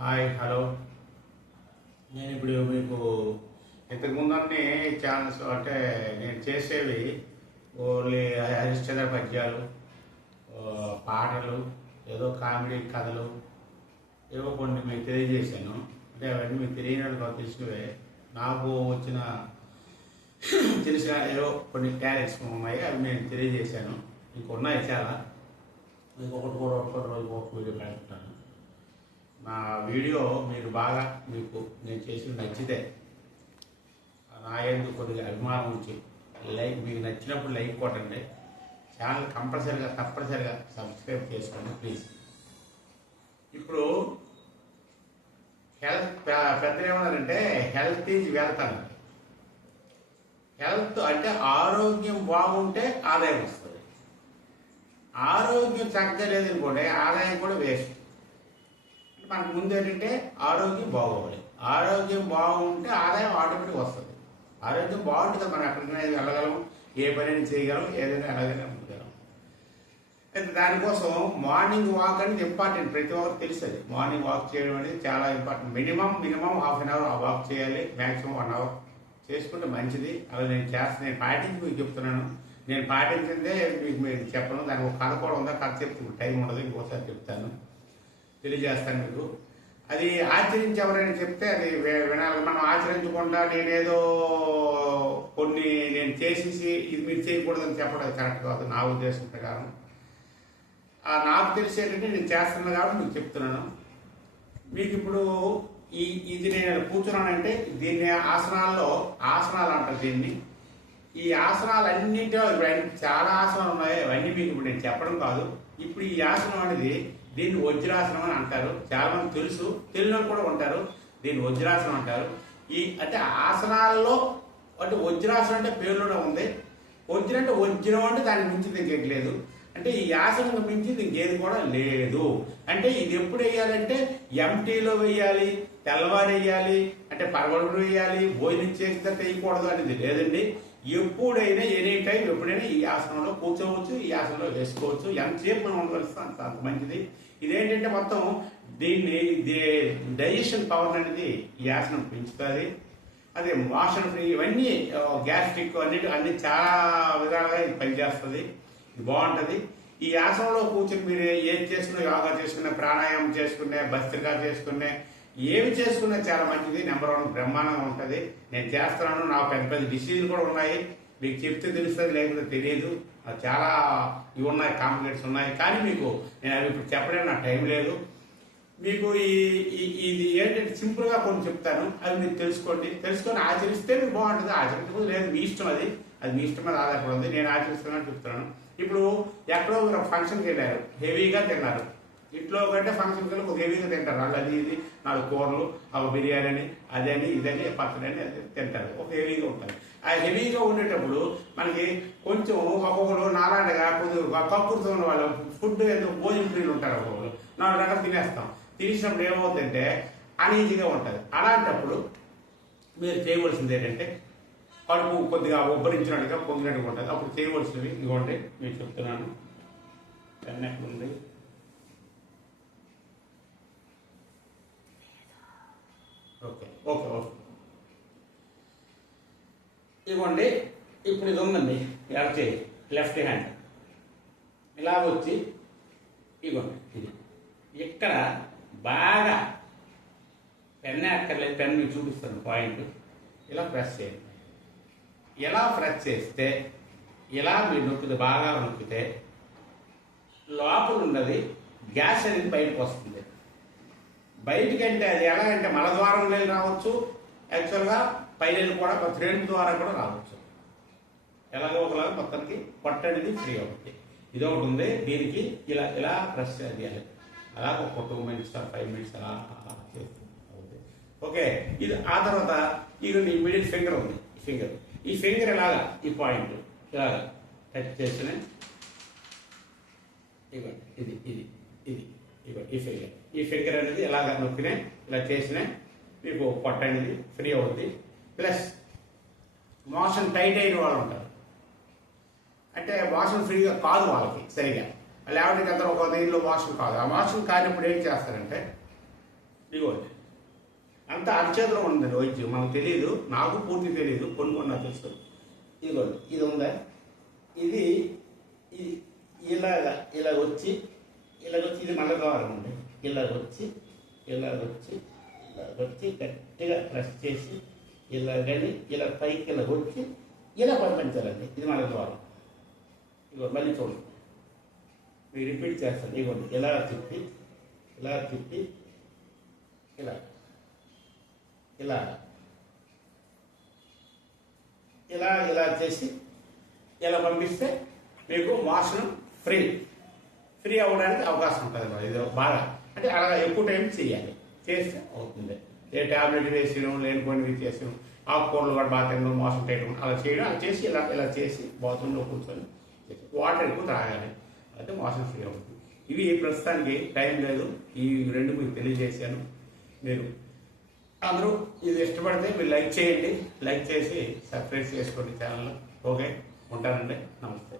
Hi hello. నేను ఇప్పుడు మీకు ఇంతకుముందు అన్ని ఛానల్స్ అంటే నేను చేసేవి ఓన్లీ హరిశ్చంద్ర పద్యాలు, పాటలు, ఏదో కామెడీ కథలు ఏవో కొన్ని మీకు తెలియజేశాను. అంటే అవన్నీ మీకు తెలియనట్టు తెలిసినవే. నాకు తెలిసిన ఏవో కొన్ని టాలెంట్స్ ఉన్నాయి, అవి నేను తెలియజేశాను. ఇంకొన్నాయి చాలా. ఇంకొకటి కూడా ఒక్కొక్క రోజు ఒక వీడియో పెడుతున్నాను. నా వీడియో మీకు నేను చేసి నచ్చితే నా ఎందుకు కొద్దిగా అభిమానం ఉంచి మీకు నచ్చినప్పుడు లైక్ కొట్టండి. ఛానల్ తప్పనిసరిగా సబ్స్క్రైబ్ చేసుకోండి ప్లీజ్. ఇప్పుడు పెద్దలు ఏమన్నారంటే హెల్త్ ఈజ్ వెల్త్ అన్నారు. హెల్త్ అంటే ఆరోగ్యం బాగుంటే ఆదాయం వస్తుంది. ఆరోగ్యం చక్కగా లేదనుకోండి, ఆదాయం కూడా వేస్ట్. మనకు ముందు ఏంటంటే ఆరోగ్యం బాగోవాలి. ఆరోగ్యం బాగుంటే ఆదాయం ఆటోమేటిక్ వస్తుంది. ఆరోగ్యం బాగుంటుంది, మనం ఎక్కడికైనా వెళ్ళగలం, ఏ పని చేయగలం, ఏదైనా ఎలాగైనా ఉండగలం. అయితే దానికోసం మార్నింగ్ వాక్ అనేది ఇంపార్టెంట్. ప్రతి ఒక్కరికి తెలుస్తుంది మార్నింగ్ వాక్ చేయడం అనేది చాలా important. Minimum half an hour walk చేయాలి, మ్యాక్సిమం 1 అవర్ చేసుకుంటే మంచిది. అలా నేను పాటించి మీకు చెప్తున్నాను. నేను పాటించిందే మీకు చెప్పను. దానికి ఒక కథ కూడా ఉందా, కథ చెప్తాను, టైం ఉండదు, ఇంకోసారి చెప్తాను, తెలియజేస్తాను మీకు. అది ఆచరించి ఎవరైనా చెప్తే అది వినాలి. మనం ఆచరించకుండా నేనేదో నేను చేసేసి ఇది మీరు చేయకూడదని చెప్పడం కరెక్ట్ కాదు నా ఉద్దేశం ప్రకారం. నాకు తెలిసేటంటే నేను చేస్తున్నాను కాబట్టి మీకు చెప్తున్నాను. మీకు ఇప్పుడు ఇది నేను కూర్చున్నానంటే దీన్ని ఆసనాలు అంటారు దీన్ని. ఈ ఆసనాలన్నింటిలో చాలా ఆసనాలు ఉన్నాయి. అవన్నీ మీకు ఇప్పుడు నేను చెప్పడం కాదు. ఇప్పుడు ఈ ఆసనం అనేది దీన్ని వజ్రాసనం అని అంటారు. చాలా మంది తెలుసు, తెలియని కూడా ఉంటారు. దీన్ని వజ్రాసనం అంటారు. అంటే ఆసనాల్లో అంటే వజ్రాసనం అంటే పేరులోనే ఉంది. వజ్రం అంటే వజ్రం అంటే దానికి మించి ఇంకేట్లేదు. అంటే ఈ ఆసనం మించి ఇంకేది కూడా లేదు. అంటే ఇది ఎప్పుడు వేయాలంటే ఎంటీలో వేయాలి, తెల్లవారు వేయాలి, అంటే పరగడుగులు వేయాలి, భోజనం చేసిన తర్వాత వేయకూడదు అనేది లేదండి. ఎప్పుడైనా ఎనీ టైం ఎప్పుడైనా ఈ ఆసనంలో కూర్చోవచ్చు, ఈ ఆసనంలో వేసుకోవచ్చు. ఎంతసేపు మనం ఉండవలసిన అంత మంచిది. ఇదేంటంటే మొత్తం దీన్ని డైజెషన్ పవర్ అనేది ఈ ఆసనం పెంచుతుంది. అదే మోషన్ ఫ్రీ, ఇవన్నీ గ్యాస్ట్రిక్ అన్ని చాలా విధాలుగా ఇది పనిచేస్తుంది. ఇది బాగుంటుంది. ఈ ఆసనంలో కూర్చొని మీరు ఏది చేసుకున్నా, యోగా చేసుకునే, ప్రాణాయామం చేసుకునే, భస్త్రికా చేసుకునే, ఏమి చేసుకున్నా చాలా మంచిది. నెంబర్ 1 బ్రహ్మాండంగా ఉంటుంది. నేను చేస్తున్నాను. నాకు పెద్ద డిసీజులు కూడా ఉన్నాయి. మీకు చెప్తే తెలుస్తుంది, లేకపోతే తెలియదు. చాలా ఇవి ఉన్నాయి, కాంప్లికేట్స్ ఉన్నాయి. కానీ మీకు నేను అవి ఇప్పుడు చెప్పడానికి నాకు టైం లేదు. మీకు ఇది ఏంటంటే సింపుల్గా కొన్ని చెప్తాను, అవి మీరు తెలుసుకొని ఆచరిస్తే మీకు బాగుంటుంది. ఆచరించకపోతే లేదు, మీ ఇష్టం. అది మీ ఇష్టం మీద ఆధారపడి ఉంది. నేను ఆచరిస్తున్నాను చెప్తున్నాను. ఇప్పుడు ఎక్కడో మీరు ఫంక్షన్కి వెళ్ళారు, హెవీగా తిన్నారు. ఇంట్లో కంటే ఫంక్షన్కి వెళ్ళి ఒక హెవీగా తింటారు. వాళ్ళు అది ఇది 4 కూరలు, ఒక బిర్యానీ అని, అదని ఇదని పచ్చడి అని అది తింటారు. ఒక హెవీగా ఉంటుంది. ఆ హెవీగా ఉండేటప్పుడు మనకి కొంచెం ఒక్కొక్కరు నాలాంటిగా కొద్దిగా కక్కుర్తో ఉన్న వాళ్ళు ఫుడ్ ఏదో భోజనం ఫ్రీలు ఉంటారు. ఒక్కొక్కరు 4 గంటలు తినేస్తాం. తినేసినప్పుడు ఏమవుతుందంటే అనీజీగా ఉంటుంది. అలాంటప్పుడు మీరు చేయవలసింది ఏంటంటే కడుపు కొద్దిగా ఉబ్బరించినట్టుగా పొంగినట్టుగా ఉంటుంది. అప్పుడు చేయవలసినవి ఇవ్వండి, మీకు చెప్తున్నాను. పెన్ ఎక్కడ ఉంది? ఓకే ఓకే ఓకే ఇవ్వండి. ఇప్పుడు ఇది ఉందండి, లెఫ్ట్ హ్యాండ్ ఇలా వచ్చి ఇవ్వండి. ఇది ఇక్కడ బాగా పెన్ అక్కర్లేదు, పెన్ మీకు చూపిస్తాను పాయింట్. ఇలా ప్రెస్ చేయండి. ఎలా ప్రెస్ చేస్తే ఇలా మీరు నొక్కితే, బాగా నొక్కితే లోపల ఉన్నది గ్యాస్ అనేది బయటకు వస్తుంది. బయటికంటే అది ఎలా అంటే మలద్వారం వెళ్ళి రావచ్చు, యాక్చువల్గా పైన కూడా థ్రెడ్ ద్వారా కూడా రావచ్చు. ఎలాగో ఒకలాగా మొత్తానికి పొట్ట అనేది ఫ్రీ అవుతుంది. ఇది ఒకటి ఉంది. దీనికి ఇలా ప్రెస్ చేయాలి. అలాగ ఒక 2 minutes 5 minutes అలా చేస్తుంది. ఓకే. ఇది ఆ తర్వాత ఇక మిడిల్ ఫింగర్ ఉంది. ఈ ఫింగర్ ఇలాగా, ఈ పాయింట్ ఇలాగా టచ్ చేసిన ఇవ్వండి. ఈ ఫింగర్ అనేది ఎలాగ నొక్కినా, ఇలా చేసిన మీకు పొట్ట అనేది ఫ్రీ అవుతుంది. ప్లస్ మోషన్ టైట్ అయిన వాళ్ళు ఉంటారు, అంటే మోషన్ ఫ్రీగా కాదు వాళ్ళకి సరిగా. లేకపోతే అందరూ ఒక దీనిలో మోషన్ కాదు. ఆ మోషన్ కానప్పుడు ఏం చేస్తారంటే ఇదిగోండి అంత అరచేతిలో ఉందండి వైద్యం, మనకు తెలియదు, నాకు పూర్తి తెలియదు, కొన్ని నాకు తెలుసు. ఇదిగోండి ఇది ఉందా, ఇది ఇలాగ వచ్చి ఇది మళ్ళీ కావాలండి, ఇలాగొచ్చి గట్టిగా ప్రెస్ చేసి ఇలాగని ఇలా పైకి వచ్చి ఇలా పంపించాలండి. ఇది మళ్ళీ కావాలి. ఇదిగో మళ్ళీ చూడండి, మీరు రిపీట్ చేస్తాను. ఇదిగోండి ఇలా తిప్పి ఇలా చేసి ఇలా పంపిస్తే మీకు మోషన్ ఫ్రీ అవ్వడానికి అవకాశం ఉంటుంది మరి. ఇది బాగా అంటే అలా ఎక్కువ టైం చేయాలి, చేస్తే అవుతుంది. ఏ ట్యాబ్లెట్ వేసినాం, లేనిపోయినవి చేసాం, ఆకుకూరలు కూడా బాగా తినడం, మోషన్ చేయడం, అలా చేయడం, అలా చేసి ఇలా చేసి బాత్రూంలో కూర్చొని వాటర్ ఎక్కువ తాగాలి, అయితే మోషన్ ఫ్రీ అవుతుంది. ఇవి ప్రస్తుతానికి టైం లేదు, ఈ రెండు మీకు తెలియజేశాను. మీరు అందరూ ఇది ఇష్టపడితే మీరు లైక్ చేయండి, లైక్ చేసి సబ్స్క్రైబ్ చేసుకోండి ఛానల్. ఓకే, ఉంటానండి, నమస్తే.